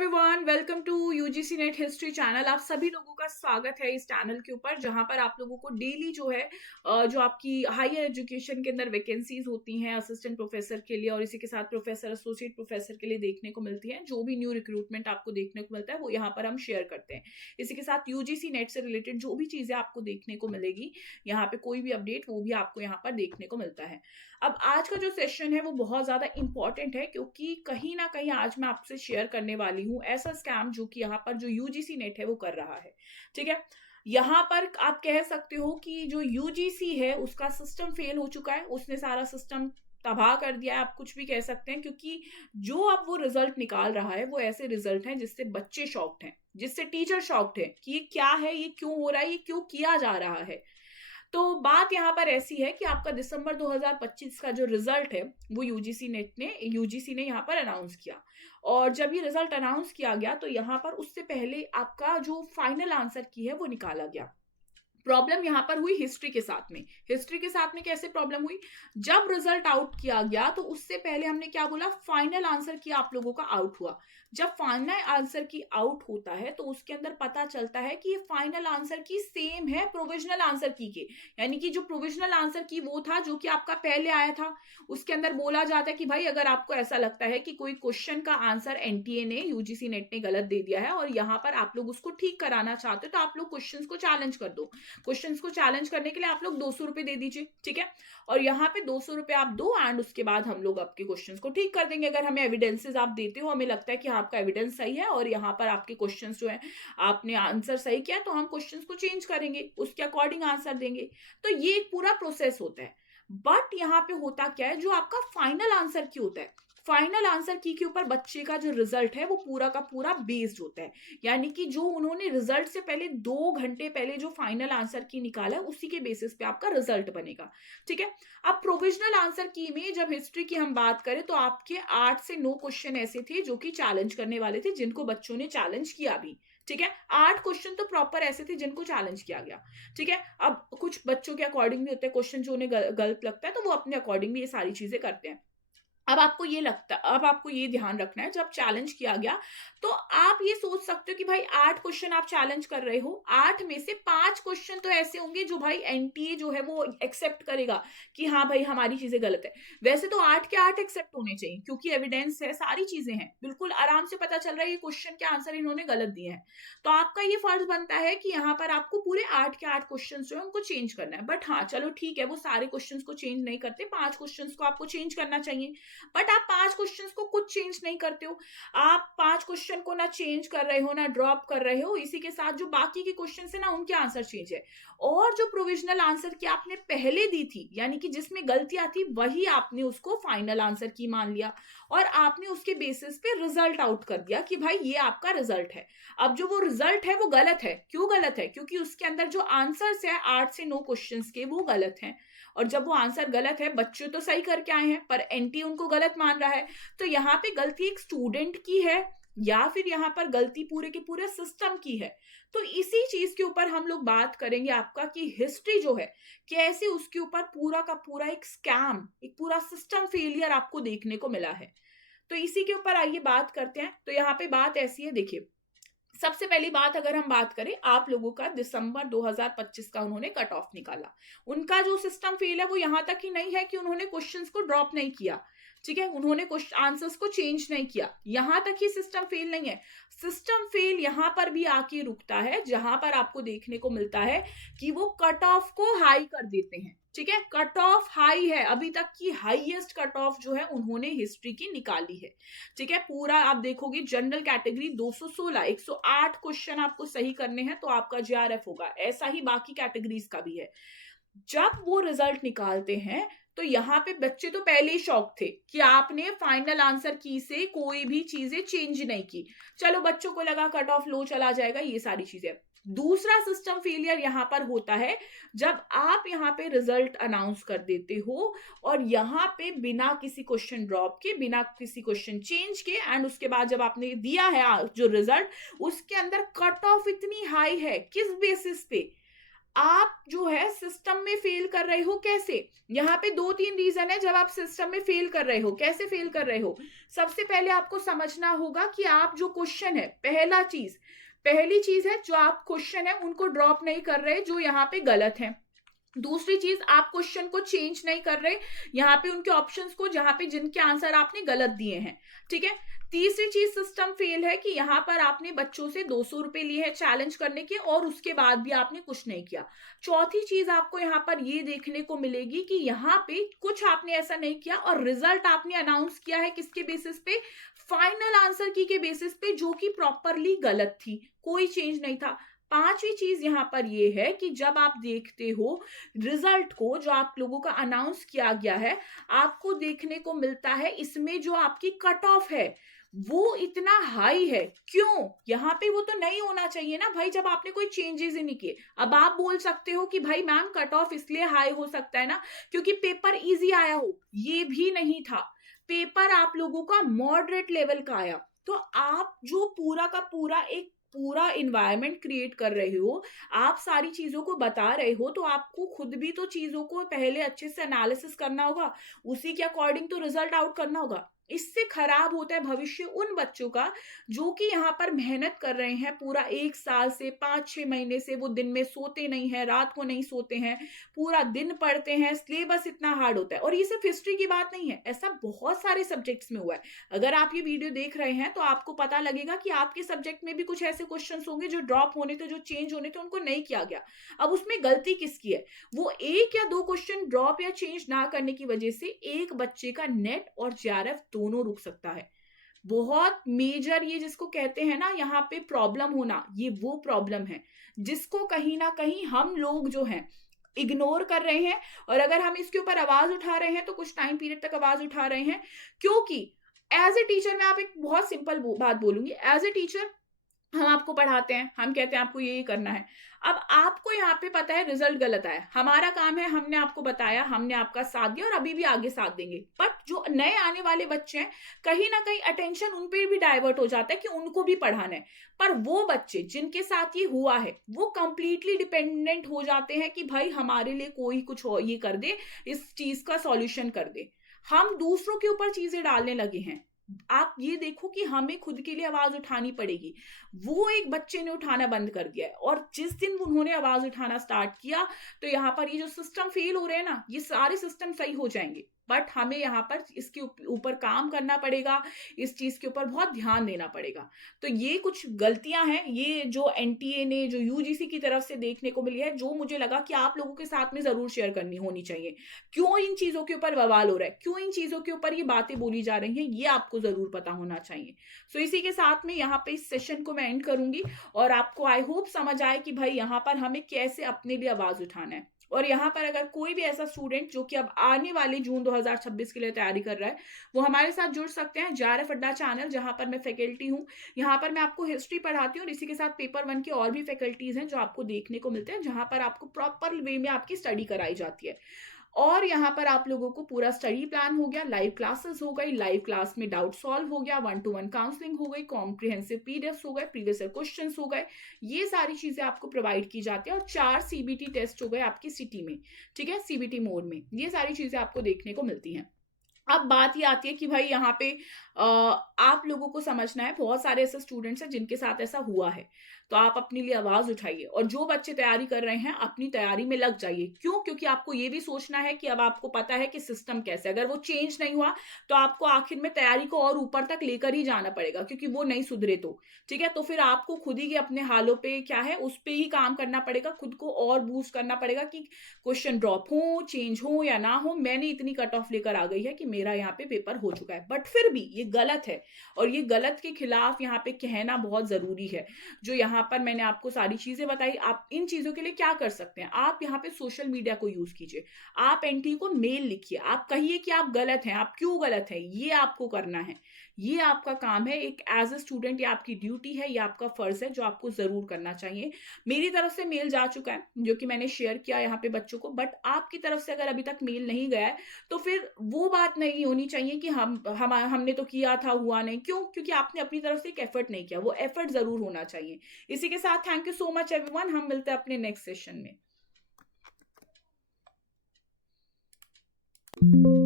Everyone, welcome to UGC NET history channel. आप सभी लोगों का स्वागत है इस चैनल के ऊपर, जहां पर आप लोगों को डेली जो है जो आपकी हायर एजुकेशन के अंदर वैकेंसीज होती हैं असिस्टेंट प्रोफेसर के लिए और इसी के साथ प्रोफेसर एसोसिएट प्रोफेसर के लिए देखने को मिलती है। जो भी न्यू रिक्रूटमेंट आपको देखने को मिलता है वो यहाँ पर हम शेयर करते हैं। इसी के साथ यूजीसी नेट से रिलेटेड जो भी चीजें आपको देखने को मिलेगी, यहाँ पे कोई भी अपडेट वो भी आपको यहाँ पर देखने को मिलता है। अब आज का जो सेशन है वो बहुत ज्यादा इंपॉर्टेंट है, क्योंकि कहीं ना कहीं आज मैं आपसे शेयर करने वाली हूँ ऐसा स्कैम जो कि यहाँ पर जो यूजीसी नेट है वो कर रहा है। ठीक है, यहाँ पर आप कह सकते हो कि जो यूजीसी है उसका सिस्टम फेल हो चुका है, उसने सारा सिस्टम तबाह कर दिया है, आप कुछ भी कह सकते हैं। क्योंकि जो अब वो रिजल्ट निकाल रहा है वो ऐसे रिजल्ट हैं जिससे बच्चे शॉक्ड हैं, जिससे टीचर शॉक्ड है कि ये क्या है, ये क्यों हो रहा है, ये क्यों किया जा रहा है। तो बात यहाँ पर ऐसी है कि आपका दिसंबर 2025 का जो रिजल्ट है वो यूजीसी ने यहाँ पर अनाउंस किया। और जब ये रिजल्ट अनाउंस किया गया तो यहाँ पर उससे पहले आपका जो फाइनल आंसर की है वो निकाला गया। प्रॉब्लम यहाँ पर हुई हिस्ट्री के साथ में कैसे प्रॉब्लम हुई? जब रिजल्ट आउट किया गया तो उससे पहले हमने क्या बोला, फाइनल आंसर की आप लोगों का आउट हुआ। जब फाइनल आंसर की आउट होता है तो उसके अंदर पता चलता है कि ये फाइनल आंसर की सेम है प्रोविजनल आंसर की के। यानी कि जो प्रोविजनल आंसर की वो था जो कि आपका पहले आया था, उसके अंदर बोला जाता है कि भाई अगर आपको ऐसा लगता है कि कोई क्वेश्चन का आंसर एनटीए ने, यूजीसी नेट ने गलत दे दिया है और यहाँ पर आप लोग उसको ठीक कराना चाहते हो तो आप लोग क्वेश्चंस को चैलेंज कर दो। क्वेश्चंस को चैलेंज करने के लिए आप लोग 200 रुपए दे दीजिए। ठीक है, और यहाँ पे 200 रुपए आप दो एंड उसके बाद हम लोग आपके क्वेश्चंस को ठीक कर देंगे। अगर हमें एविडेंसेस आप देते हो, हमें लगता है कि आपका एविडेंस सही है और यहाँ पर आपके क्वेश्चंस जो है आपने आंसर सही किया, तो हम क्वेश्चंस को चेंज करेंगे, उसके अकॉर्डिंग आंसर देंगे। तो ये एक पूरा प्रोसेस होता है। बट यहाँ पे होता क्या है, जो आपका फाइनल आंसर की होता है, फाइनल आंसर की के ऊपर बच्चे का जो रिजल्ट है वो पूरा का पूरा बेस्ड होता है। यानी कि जो उन्होंने रिजल्ट से पहले 2 घंटे पहले जो फाइनल आंसर की निकाला है उसी के बेसिस पे आपका रिजल्ट बनेगा। ठीक है, अब प्रोविजनल आंसर की में जब हिस्ट्री की हम बात करें तो आपके 8 से 9 क्वेश्चन ऐसे थे जो कि चैलेंज करने वाले थे, जिनको बच्चों ने चैलेंज किया भी। ठीक है, 8 क्वेश्चन तो प्रॉपर ऐसे थे जिनको चैलेंज किया गया। ठीक है, अब कुछ बच्चों के अकॉर्डिंग भी होते हैं क्वेश्चन जो उन्हें गलत लगता है, तो वो अपने अकॉर्डिंग भी ये सारी चीजें करते हैं। अब आपको ये ध्यान रखना है, जब चैलेंज किया गया तो आप ये सोच सकते हो कि भाई 8 क्वेश्चन आप चैलेंज कर रहे हो, 8 में से 5 क्वेश्चन तो ऐसे होंगे जो भाई एनटीए जो है वो एक्सेप्ट करेगा कि हाँ भाई हमारी चीजें गलत है। वैसे तो 8 के 8 एक्सेप्ट होने चाहिए, क्योंकि एविडेंस है, सारी चीजें हैं, बिल्कुल आराम से पता चल रहा है ये क्वेश्चन के आंसर इन्होंने गलत दिए हैं। तो आपका ये फर्ज बनता है कि यहाँ पर आपको पूरे 8 के 8 क्वेश्चन जो है उनको चेंज करना है। बट हाँ चलो ठीक है, वो सारे क्वेश्चन को चेंज नहीं करते, 5 क्वेश्चन को आपको चेंज करना चाहिए। बट आप 5 क्वेश्चंस को कुछ चेंज नहीं करते हो, आप 5 क्वेश्चन को ना चेंज कर रहे हो ना ड्रॉप कर रहे हो, इसी के साथ जो बाकी के क्वेश्चन है ना उनके आंसर चेंज है। और जो प्रोविजनल आंसर की आपने पहले दी थी, यानी कि जिसमें गलतियां थी, वही आपने उसको फाइनल आंसर की मान लिया और आपने उसके बेसिस पे रिजल्ट आउट कर दिया कि भाई ये आपका रिजल्ट है। अब जो वो रिजल्ट है वो गलत है। क्यों गलत है? क्योंकि उसके अंदर जो आंसर्स है 8 से 9 क्वेश्चन के वो गलत हैं। और जब वो आंसर गलत है, बच्चे तो सही करके आए हैं पर एनटी उनको गलत मान रहा है, तो यहाँ पे गलती एक स्टूडेंट की है या फिर यहाँ पर गलती पूरे के पूरे सिस्टम की है। तो इसी चीज के ऊपर हम लोग बात करेंगे आपका कि हिस्ट्री जो है कैसे उसके ऊपर पूरा का पूरा एक स्कैम, एक पूरा सिस्टम फेलियर आपको देखने को मिला है। तो इसी के ऊपर आइए बात करते हैं। तो यहाँ पे बात ऐसी है, देखिए सबसे पहली बात अगर हम बात करें, आप लोगों का दिसंबर 2025 का उन्होंने कट ऑफ निकाला। उनका जो सिस्टम फेल है वो यहां तक ही नहीं है कि उन्होंने क्वेश्चंस को ड्रॉप नहीं किया। ठीक है, उन्होंने आंसर्स को चेंज नहीं किया, यहां तक ही सिस्टम फेल नहीं है। सिस्टम फेल यहां पर भी आके रुकता है जहां पर आपको देखने को मिलता है कि वो कट ऑफ को हाई कर देते हैं। ठीक है, कट ऑफ हाई है, अभी तक की हाईएस्ट कट ऑफ जो है उन्होंने हिस्ट्री की निकाली है। ठीक है, पूरा आप देखोगे जनरल कैटेगरी 216, 108 क्वेश्चन आपको सही करने हैं तो आपका जेआरएफ होगा। ऐसा ही बाकी कैटेगरीज का भी है। जब वो रिजल्ट निकालते हैं तो यहाँ पे बच्चे तो पहले ही शॉक थे कि आपने फाइनल आंसर की से कोई भी चीजें चेंज नहीं की। चलो बच्चों को लगा कट ऑफ लो चला जाएगा, ये सारी चीजें। दूसरा सिस्टम फेलियर यहाँ पर होता है जब आप यहाँ पे रिजल्ट अनाउंस कर देते हो और यहाँ पे बिना किसी क्वेश्चन ड्रॉप के, बिना किसी क्वेश्चन चेंज के, एंड उसके बाद जब आपने दिया है जो रिजल्ट, उसके अंदर कट ऑफ इतनी हाई है। किस बेसिस पे? आप जो है सिस्टम में फेल कर रहे हो कैसे। यहाँ पे 2-3 रीजन है जब आप सिस्टम में फेल कर रहे हो। कैसे फेल कर रहे हो? सबसे पहले आपको समझना होगा कि आप जो क्वेश्चन है, पहली चीज है जो आप क्वेश्चन है उनको ड्रॉप नहीं कर रहे जो यहाँ पे गलत है। दूसरी चीज, आप क्वेश्चन को चेंज नहीं कर रहे यहाँ पे उनके ऑप्शंस को जहां पे जिनके आंसर आपने गलत दिए हैं। ठीक है। तीसरी चीज सिस्टम फेल है कि यहाँ पर आपने बच्चों से 200 रुपए लिए हैं चैलेंज करने के और उसके बाद भी आपने कुछ नहीं किया। चौथी चीज आपको यहाँ पर ये देखने को मिलेगी कि यहाँ पे कुछ आपने ऐसा नहीं किया और रिजल्ट आपने अनाउंस किया है किसके बेसिस पे? फाइनल आंसर की के बेसिस पे, जो कि प्रॉपरली गलत थी, कोई चेंज नहीं था। पांचवी चीज यहाँ पर ये है कि जब आप देखते हो रिजल्ट को जो आप लोगों का अनाउंस किया गया है, आपको देखने को मिलता है इसमें जो आपकी कट ऑफ है वो इतना हाई है। क्यों? यहाँ पे वो तो नहीं होना चाहिए ना भाई, जब आपने कोई चेंजेस ही नहीं किए। अब आप बोल सकते हो कि भाई मैम कट ऑफ इसलिए हाई हो सकता है ना क्योंकि पेपर इजी आया हो। ये भी नहीं था, पेपर आप लोगों का मॉडरेट लेवल का आया। तो आप जो पूरा का पूरा एक पूरा इन्वायरमेंट क्रिएट कर रहे हो, आप सारी चीजों को बता रहे हो, तो आपको खुद भी तो चीजों को पहले अच्छे से एनालिसिस करना होगा, उसी के अकॉर्डिंग तो रिजल्ट आउट करना होगा। इससे खराब होता है भविष्य उन बच्चों का जो कि यहाँ पर मेहनत कर रहे हैं पूरा 1 साल से, 5-6 महीने से। वो दिन में सोते नहीं है, रात को नहीं सोते हैं, पूरा दिन पढ़ते हैं, सिलेबस इतना हार्ड होता है। और ये सिर्फ हिस्ट्री की बात नहीं है, ऐसा बहुत सारे सब्जेक्ट्स में हुआ है। अगर आप ये वीडियो देख रहे हैं तो आपको पता लगेगा कि आपके सब्जेक्ट में भी कुछ ऐसे क्वेश्चंस होंगे जो ड्रॉप होने थे, जो चेंज होने थे, उनको नहीं किया गया। अब उसमें गलती किसकी है? वो 1 या 2 क्वेश्चन ड्रॉप या चेंज ना करने की वजह से एक बच्चे का नेट और जेआरएफ दोनों रुक सकता है। बहुत मेजर, ये जिसको कहते हैं ना यहाँ पे प्रॉब्लम होना, ये वो प्रॉब्लम है जिसको कहीं ना कहीं हम लोग जो हैं इग्नोर कर रहे हैं। और अगर हम इसके ऊपर आवाज उठा रहे हैं तो कुछ टाइम पीरियड तक आवाज उठा रहे हैं, क्योंकि एज ए टीचर मैं आप एक बहुत सिंपल बात बोलूंगी। एज ए टीचर हम आपको पढ़ाते हैं, हम कहते हैं आपको ये करना है। अब आपको यहाँ पे पता है रिजल्ट गलत आया, हमारा काम है, हमने आपको बताया, हमने आपका साथ दिया और अभी भी आगे साथ देंगे। बट जो नए आने वाले बच्चे हैं, कहीं ना कहीं अटेंशन उन पे भी डाइवर्ट हो जाता है कि उनको भी पढ़ाना है। पर वो बच्चे जिनके साथ ये हुआ है वो कंप्लीटली डिपेंडेंट हो जाते हैं कि भाई हमारे लिए कोई कुछ ये कर दे, इस चीज का सॉल्यूशन कर दे। हम दूसरों के ऊपर चीजें डालने लगे हैं। आप ये देखो कि हमें खुद के लिए आवाज उठानी पड़ेगी। वो एक बच्चे ने उठाना बंद कर दिया है, और जिस दिन उन्होंने आवाज उठाना स्टार्ट किया तो यहाँ पर ये जो सिस्टम फेल हो रहे हैं ना, ये सारे सिस्टम सही हो जाएंगे। बट हमें यहाँ पर इसके ऊपर काम करना पड़ेगा, इस चीज के ऊपर बहुत ध्यान देना पड़ेगा। तो ये कुछ गलतियां हैं, ये जो एनटीए ने, जो यूजीसी की तरफ से देखने को मिली है, जो मुझे लगा कि आप लोगों के साथ में जरूर शेयर करनी होनी चाहिए। क्यों इन चीजों के ऊपर बवाल हो रहा है, क्यों इन चीजों के ऊपर ये बातें बोली जा रही हैं, ये आपको जरूर पता होना चाहिए। सो इसी के साथ में यहाँ पे इस सेशन को मैं एंड करूंगी, और आपको आई होप समझ आए कि भाई यहाँ पर हमें कैसे अपने लिए आवाज उठाना है। और यहाँ पर अगर कोई भी ऐसा स्टूडेंट जो कि अब आने वाले जून 2026 के लिए तैयारी कर रहा है, वो हमारे साथ जुड़ सकते हैं जेआरएफ अड्डा चैनल, जहां पर मैं फैकल्टी हूँ। यहाँ पर मैं आपको हिस्ट्री पढ़ाती हूँ और इसी के साथ पेपर 1 के और भी फैकल्टीज हैं जो आपको देखने को मिलते हैं, जहां पर आपको प्रॉपर वे में आपकी स्टडी कराई जाती है। और यहाँ पर आप लोगों को पूरा स्टडी प्लान हो गया, लाइव क्लासेस हो गई, लाइव क्लास में डाउट सॉल्व हो गया, 1-to-1 काउंसलिंग हो गई, कॉम्प्रिहेंसिव पीडीएफ्स हो गए, प्रीवियस ईयर क्वेश्चंस हो गए। ये सारी चीजें आपको प्रोवाइड की जाती है। और 4 सीबीटी टेस्ट हो गए आपकी सिटी में, ठीक है, सीबीटी मोड में। ये सारी चीजें आपको देखने को मिलती हैं। अब बात ये आती है कि भाई यहाँ पे आप लोगों को समझना है, बहुत सारे ऐसे स्टूडेंट्स हैं जिनके साथ ऐसा हुआ है, तो आप अपने लिए आवाज उठाइए। और जो बच्चे तैयारी कर रहे हैं अपनी तैयारी में लग जाइए। क्यों? क्योंकि आपको ये भी सोचना है कि अब आपको पता है कि सिस्टम कैसे, अगर वो चेंज नहीं हुआ तो आपको आखिर में तैयारी को और ऊपर तक लेकर ही जाना पड़ेगा, क्योंकि वो नहीं सुधरे तो ठीक है। तो फिर आपको खुद ही के अपने हालों पे क्या है उस पे ही काम करना पड़ेगा, खुद को और बूस्ट करना पड़ेगा कि क्वेश्चन ड्रॉप हो, चेंज हो या ना हो, मैंने इतनी कट ऑफ लेकर आ गई है कि मेरा यहाँ पे पेपर हो चुका है। बट फिर भी ये गलत है, और ये गलत के खिलाफ यहाँ पे कहना बहुत जरूरी है। जो यहाँ पर मैंने आपको सारी चीजें बताई, आप इन चीजों के लिए क्या कर सकते हैं? आप यहाँ पे सोशल मीडिया को यूज कीजिए, आप एनटी को मेल लिखिए, आप कहिए कि आप गलत हैं, आप क्यों गलत है, ये आपको करना है, ये आपका काम है। एक एज ए स्टूडेंट ये आपकी ड्यूटी है, ये आपका फर्ज है जो आपको जरूर करना चाहिए। मेरी तरफ से मेल जा चुका है जो कि मैंने शेयर किया यहाँ पे बच्चों को, बट आपकी तरफ से अगर अभी तक मेल नहीं गया है तो फिर वो बात नहीं होनी चाहिए कि हमने तो किया था, हुआ नहीं। क्यों? क्योंकि आपने अपनी तरफ से एक एफर्ट नहीं किया, वो एफर्ट जरूर होना चाहिए। इसी के साथ thank you so much everyone, हम मिलते हैं अपने नेक्स्ट सेशन में। धन्यवाद।